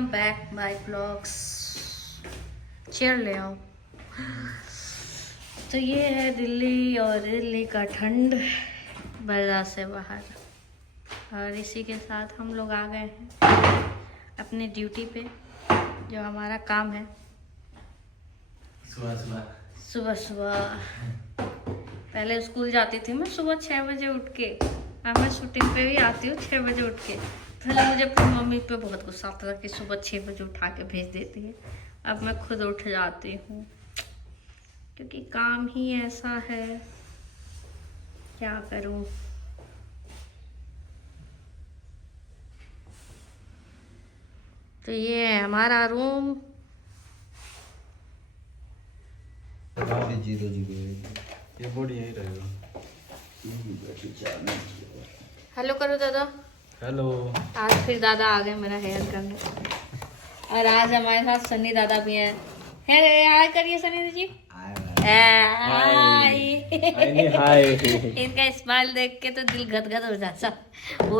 Welcome back my blogs. Chair ले आओ। तो ये है दिल्ली और दिल्ली का ठंड बर्दाश्त से बाहर, और इसी के साथ हम लोग आ गए हैं अपनी ड्यूटी पे, जो हमारा काम है सुबह सुबह। पहले स्कूल जाती थी मैं सुबह 6 बजे उठ के, अब मैं शूटिंग पे भी आती हूँ 6 बजे उठ के। पहले मुझे अपनी मम्मी पे बहुत गुस्सा आता था कि सुबह 6 बजे उठा के भेज देती है। अब मैं खुद उठ जाती हूँ क्योंकि काम ही ऐसा है, क्या करूँ। तो ये है हमारा रूम। ये बोर्ड यही रहेगा। हेलो करो दादा। हेलो। आज फिर दादा आ गए मेरा हेयर करने, और आज हमारे साथ सन्नी दादा भी हैं। हाय करिए सन्नी जी। हाय। इनका स्माइल देख के तो दिल गदगद हो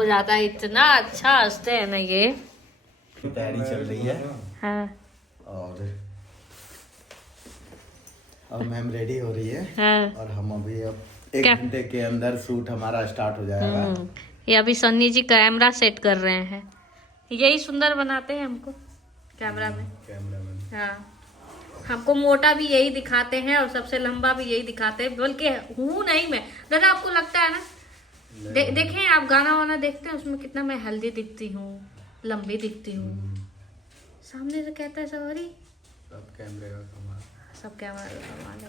जाता है। इतना अच्छा हंसते हैं ना ये। तैयारी चल रही है। हाँ। और मैम रेडी हो रही है। हाँ। और हम अभी अब 1 घंटे के अंदर शूट हमारा स्टार्ट हो जाएगा। ये अभी सन्नी जी कैमरा सेट कर रहे हैं। यही सुंदर बनाते हैं हमको कैमरा में। हाँ, हमको मोटा भी यही दिखाते हैं और सबसे लंबा भी यही दिखाते हैं, बल्कि हूँ नहीं मैं। दादा आपको लगता है ना, देखें आप गाना वाना देखते हैं उसमें कितना मैं हेल्दी दिखती हूँ, लंबी दिखती हूँ। सामने से कहता है सवारी सब कैमरे का कमाल। सब कैमरा का कमाल है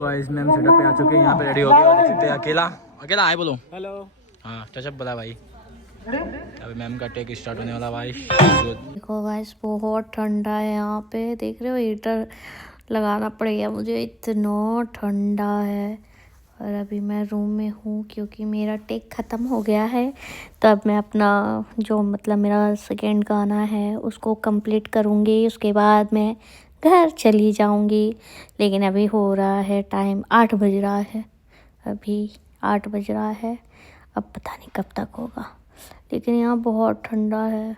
गाइस मैम सेटअप पे आ चुके हैं, यहाँ पे रेडी हो गए। देख सकते हैं अकेला अकेला आए बोलो। हेलो। हाँ टचअप बोला भाई। अभी मैम का टेक स्टार्ट होने वाला भाई। देखो गाइस बहुत ठंडा है यहाँ पे, देख रहे हो हीटर लगाना पड़ेगा मुझे, इतना ठंडा है। और अभी मैं रूम में हूँ क्योंकि मेरा टेक ख़त्म हो गया है। तब मैं अपना जो मतलब मेरा सेकेंड गाना है उसको कंप्लीट करूँगी, उसके बाद मैं घर चली जाऊँगी। लेकिन अभी हो रहा है टाइम 8 बज रहा है, अभी 8 बज रहा है। अब पता नहीं कब तक होगा, लेकिन यहाँ बहुत ठंडा है।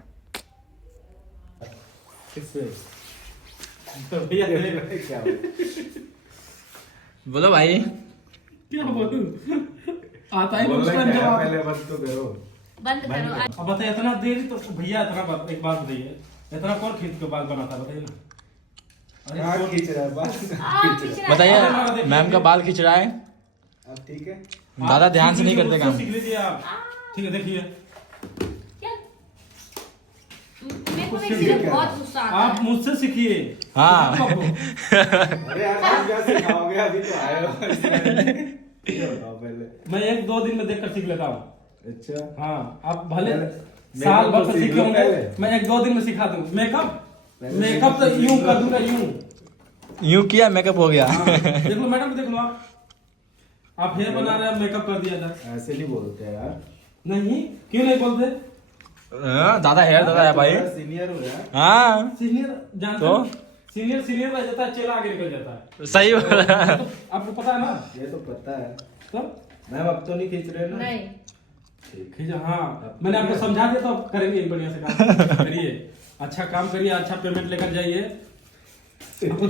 बोलो भाई। क्या बोलूं? आता ही बोलने उसका का जवाब। पहले बंद तो करो। बंद करो। अब बताइए इतना देर तो भैया इतना बात एक बात बताइए, इतना कौन खींच के बाल बनाता है बताइए ना। कहाँ खींच रहा है बाल? खींच रहा है। बताइए मैम का बाल खींच रहा है। अब ठीक है। दादा ध्यान से नहीं करते काम। सीख लीजिए आप। ठीक है देखिए, मेरे को इससे बहुत गुस्सा आता आप मुझसे सीखिए। हाँ। अरे यार आप क्या सिखाओगे, अभी तो आए हो। ये बताओ पहले। मैं 1-2 दिन में देखकर सीख लेता हूँ। अच्छा। हाँ आप भले मेकअप साल भर तो से सीख सीखे लो होंगे, पहले। मैं 1-2 दिन में सिखा दूँ। मेकअप पहले तो यूं कर दूंगा, यूं किया मेकअप हो गया। हाँ, देख लो मैडम, देख लो आप हेयर बना रहे हैं, मेकअप कर दिया था। ऐसे नहीं बोलते यार। नहीं क्यों नहीं बोलते? दादा हेयर दादा है भाई। सीनियर हो यार। हाँ सीनियर जानते तो? हो? सीनियर रह जाता है, चेला आगे निकल जाता है। सही बोला। तो आपको पता है ना? ये तो पता है। तो मैम अब तो नहीं खींच रहे ना? नहीं। खींचा। हाँ मैंने आपको समझा दिया, तो आप करेंगे बढ़िया से काम करिए, अच्छा काम करिए, अच्छा पेमेंट लेकर जाइए।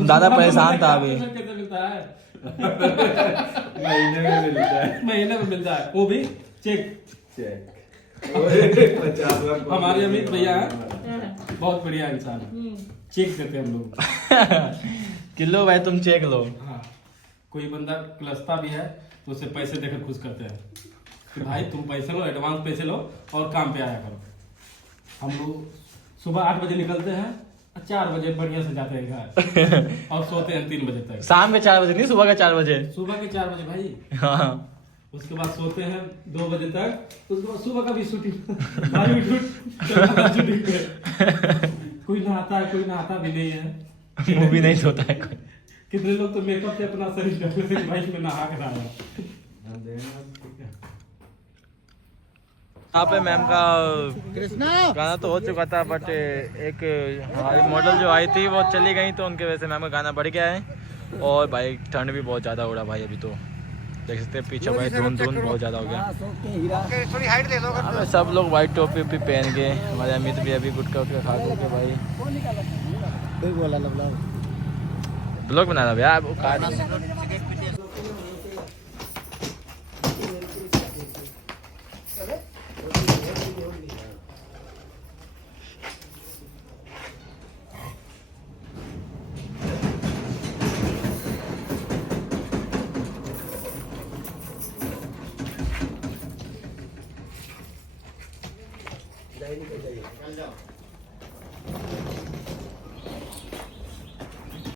दादा परेशान था अभी। कैसे मिलता है? महीने में मिलता है। महीने में मिलता है, वो भी चेक। चेक। 50 लाख। हमारे अमित भैया हैं, बहुत बढ़िया इंसान है, चेक देते हैं हम लोग। किलो भाई तुम चेक लो। हाँ, कोई बंदा क्लसता भी है तो उसे पैसे देकर खुश करते हैं कि भाई तुम पैसे लो, एडवांस पैसे लो और काम पे आया करो। हम लोग सुबह 8 बजे निकलते हैं, 4 बजे बढ़िया से जाते हैं घर और सोते हैं 3 बजे तक। शाम के 4 बजे नहीं, सुबह के 4 बजे। सुबह के 4 बजे भाई। हाँ। उसके बाद सोते हैं 2 बजे तक। उसके बाद सुबह का भी शूटिंग भाई शूटिंग पे। कोई नहाता है, कोई नहाता भी नहीं है। वो भी नहीं सोता है कोई। कितने लोग तो मेकअप से अपना शरीर ढक लेते हैं, भाई में नहा कर आया। यहाँ पे मैम का गाना तो हो चुका था, बट एक हमारी मॉडल जो आई थी वो चली गई, तो उनके वजह से मैम का गाना बढ़ गया है। और भाई ठंड भी बहुत ज़्यादा हो रहा भाई अभी तो। देख सकते हैं पीछे भाई धुंध बहुत ज़्यादा हो गया। थोड़ी हाइट दे दो। अब सब लोग वाइट टोपी वोपी पहन के, हमारे अमित भी अभी गुटका उटका खा के भाई बोला ब्लॉग बना रहा भैया।